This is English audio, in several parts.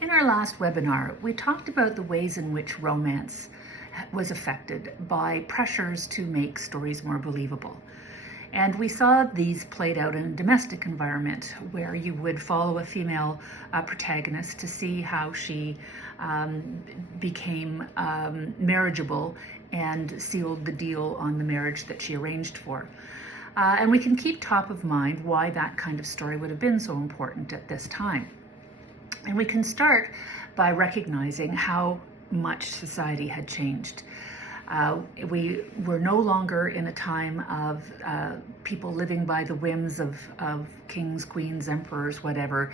In our last webinar, we talked about the ways in which romance was affected by pressures to make stories more believable. And we saw these played out in a domestic environment where you would follow a female protagonist to see how she became marriageable and sealed the deal on the marriage that she arranged for. And we can keep top of mind why that kind of story would have been so important at this time. And we can start by recognizing how much society had changed. We were no longer in a time of people living by the whims of kings, queens, emperors, whatever,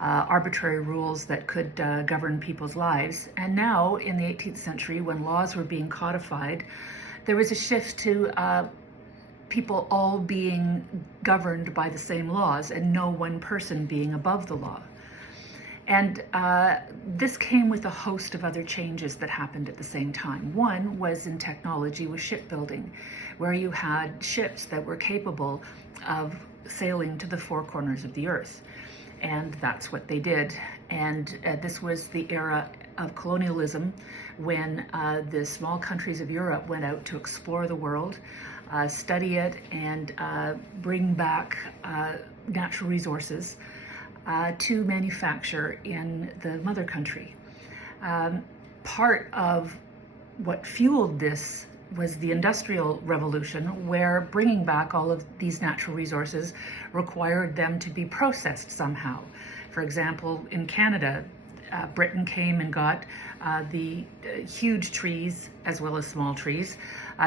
arbitrary rules that could govern people's lives. And now, in the 18th century, when laws were being codified, there was a shift to people all being governed by the same laws and no one person being above the law. And this came with a host of other changes that happened at the same time. One was in technology with shipbuilding, where you had ships that were capable of sailing to the four corners of the earth. And that's what they did. And this was the era of colonialism, when the small countries of Europe went out to explore the world, study it, and bring back natural resources to manufacture in the mother country. Part of what fueled this was the Industrial Revolution, where bringing back all of these natural resources required them to be processed somehow. For example, in Canada, Britain came and got the huge trees as well as small trees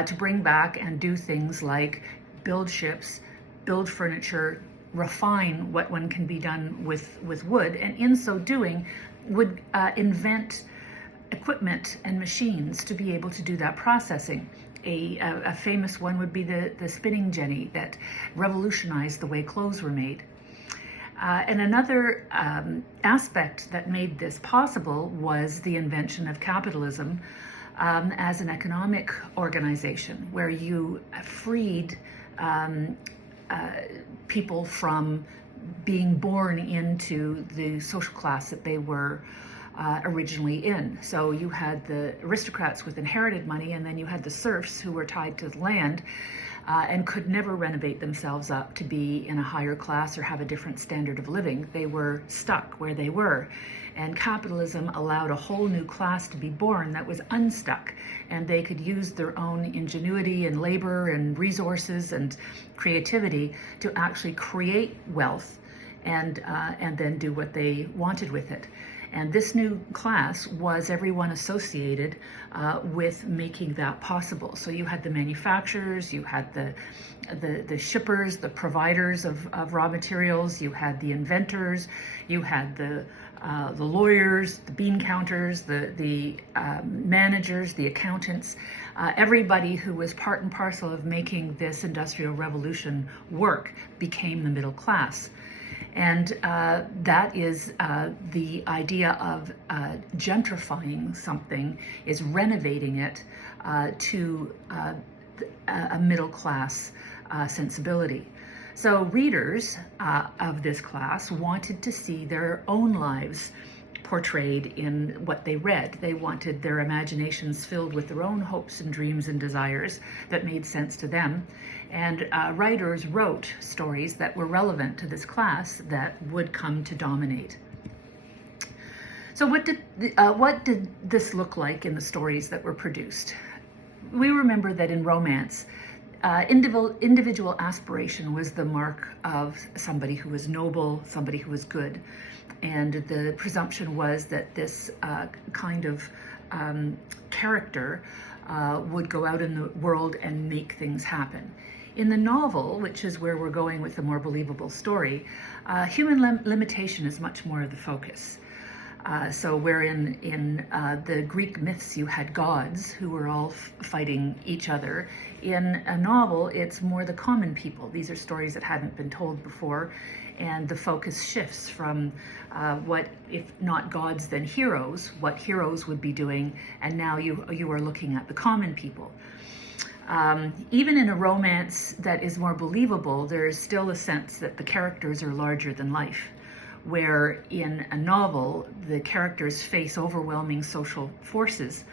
to bring back and do things like build ships, build furniture, refine what one can be done with wood, and in so doing would invent equipment and machines to be able to do that processing. A famous one would be the spinning jenny that revolutionized the way clothes were made. And another aspect that made this possible was the invention of capitalism as an economic organization, where you freed people from being born into the social class that they were originally in. So you had the aristocrats with inherited money, and then you had the serfs who were tied to the land and could never renovate themselves up to be in a higher class or have a different standard of living. They were stuck where they were. And capitalism allowed a whole new class to be born that was unstuck, and they could use their own ingenuity and labor and resources and creativity to actually create wealth and then do what they wanted with it. And this new class was everyone associated with making that possible. So you had the manufacturers, you had the shippers, the providers of raw materials, you had the inventors, you had the lawyers, the bean counters, the managers, the accountants, everybody who was part and parcel of making this industrial revolution work became the middle class. And that is the idea of gentrifying something, is renovating it to a middle class sensibility. So readers of this class wanted to see their own lives portrayed in what they read. They wanted their imaginations filled with their own hopes and dreams and desires that made sense to them. And writers wrote stories that were relevant to this class that would come to dominate. So what did this look like in the stories that were produced? We remember that in romance, individual aspiration was the mark of somebody who was noble, somebody who was good. And the presumption was that this kind of character would go out in the world and make things happen. In the novel, which is where we're going with the more believable story, human limitation is much more of the focus. So where in the Greek myths you had gods who were all fighting each other, in a novel it's more the common people. These are stories that hadn't been told before, and the focus shifts from what, if not gods, then heroes, what heroes would be doing, and now you are looking at the common people. Even in a romance that is more believable, there is still a sense that the characters are larger than life, where in a novel, the characters face overwhelming social forces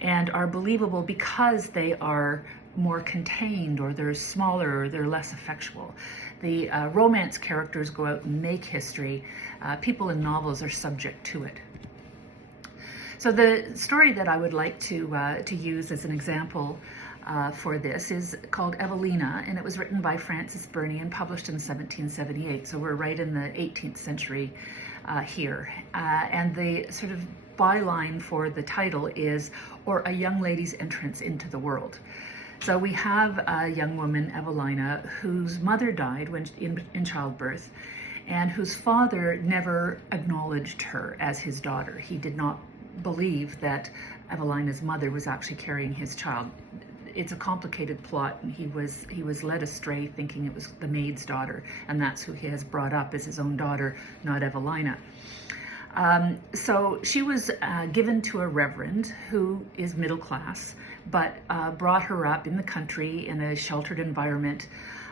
and are believable because they are more contained, or they're smaller, or they're less effectual. The romance characters go out and make history. People in novels are subject to it. So the story that I would like to use as an example for this is called Evelina, and it was written by Frances Burney and published in 1778. So we're right in the 18th century here. And the sort of byline for the title is, or a young lady's entrance into the world. So we have a young woman, Evelina, whose mother died when in childbirth, and whose father never acknowledged her as his daughter. He did not believe that Evelina's mother was actually carrying his child. It's a complicated plot, and he was led astray thinking it was the maid's daughter, and that's who he has brought up as his own daughter, not Evelina. So she was given to a reverend who is middle class, but brought her up in the country in a sheltered environment.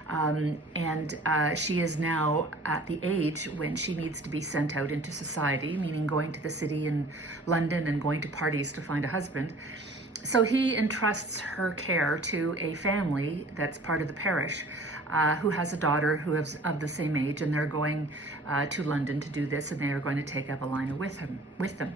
And she is now at the age when she needs to be sent out into society, meaning going to the city in London and going to parties to find a husband. So he entrusts her care to a family that's part of the parish, who has a daughter who is of the same age, and they're going to London to do this, and they are going to take Evelina with them.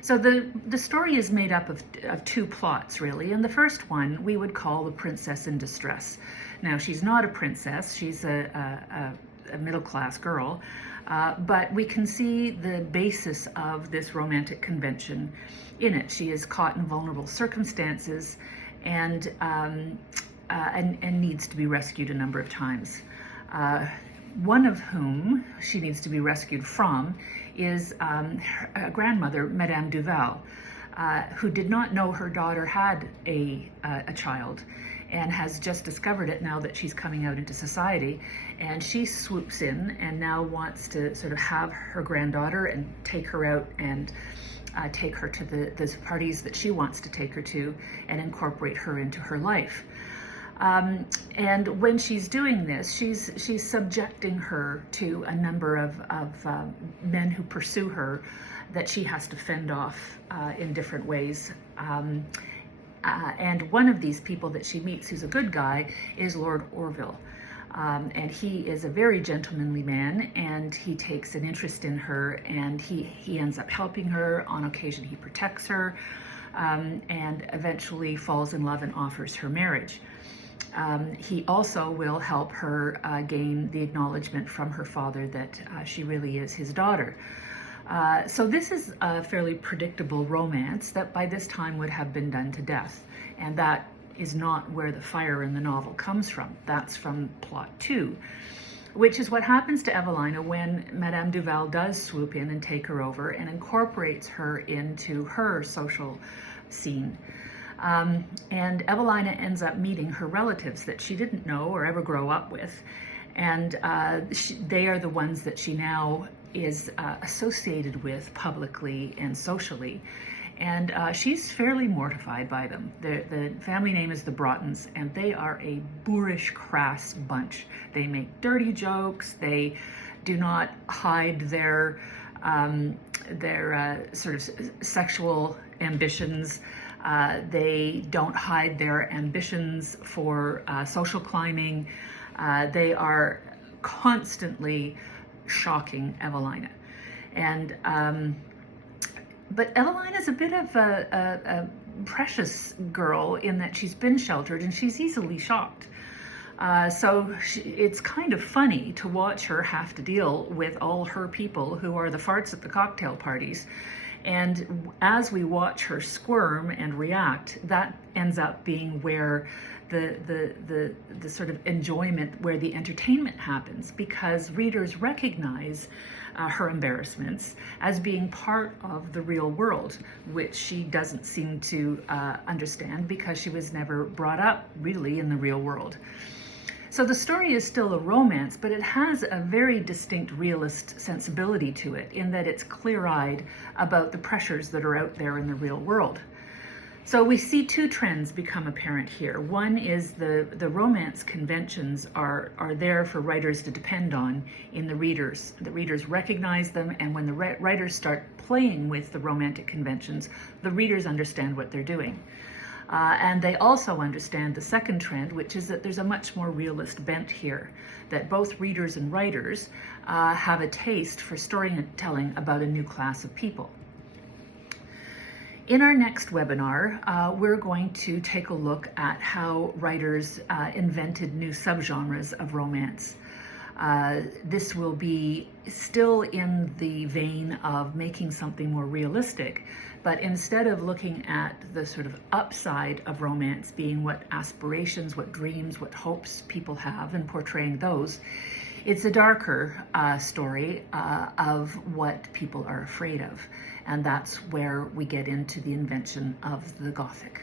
So the story is made up of two plots, really, and the first one we would call the princess in distress. Now, she's not a princess, she's a middle-class girl, but we can see the basis of this romantic convention in it. She is caught in vulnerable circumstances and needs to be rescued a number of times. One of whom she needs to be rescued from is her grandmother, Madame Duval, who did not know her daughter had a child, and has just discovered it now that she's coming out into society. And she swoops in and now wants to sort of have her granddaughter and take her out and take her to the parties that she wants to take her to and incorporate her into her life. And when she's doing this, she's subjecting her to a number of men who pursue her that she has to fend off in different ways. And one of these people that she meets, who's a good guy, is Lord Orville. And he is a very gentlemanly man, and he takes an interest in her, and he ends up helping her. On occasion, he protects her, and eventually falls in love and offers her marriage. He also will help her gain the acknowledgement from her father that she really is his daughter. So this is a fairly predictable romance that by this time would have been done to death. And that is not where the fire in the novel comes from. That's from plot 2, which is what happens to Evelina when Madame Duval does swoop in and take her over and incorporates her into her social scene. And Evelina ends up meeting her relatives that she didn't know or ever grow up with. And they are the ones that she now is associated with publicly and socially. And she's fairly mortified by them. The family name is the Broughtons, and they are a boorish, crass bunch. They make dirty jokes. They do not hide their sort of sexual ambitions. They don't hide their ambitions for social climbing. They are constantly shocking Evelina. And but Evelina is a bit of a precious girl in that she's been sheltered and she's easily shocked. So it's kind of funny to watch her have to deal with all her people who are the farts at the cocktail parties. And as we watch her squirm and react, that ends up being where the sort of enjoyment, where the entertainment happens, because readers recognize her embarrassments as being part of the real world, which she doesn't seem to understand because she was never brought up really in the real world. So the story is still a romance, but it has a very distinct realist sensibility to it in that it's clear-eyed about the pressures that are out there in the real world. So we see two trends become apparent here. One is the romance conventions are there for writers to depend on in the readers. The readers recognize them, and when the writers start playing with the romantic conventions, the readers understand what they're doing. And they also understand the second trend, which is that there's a much more realist bent here, that both readers and writers have a taste for storytelling about a new class of people. In our next webinar, we're going to take a look at how writers invented new subgenres of romance. This will be still in the vein of making something more realistic, but instead of looking at the sort of upside of romance being what aspirations, what dreams, what hopes people have and portraying those, it's a darker story of what people are afraid of. And that's where we get into the invention of the Gothic.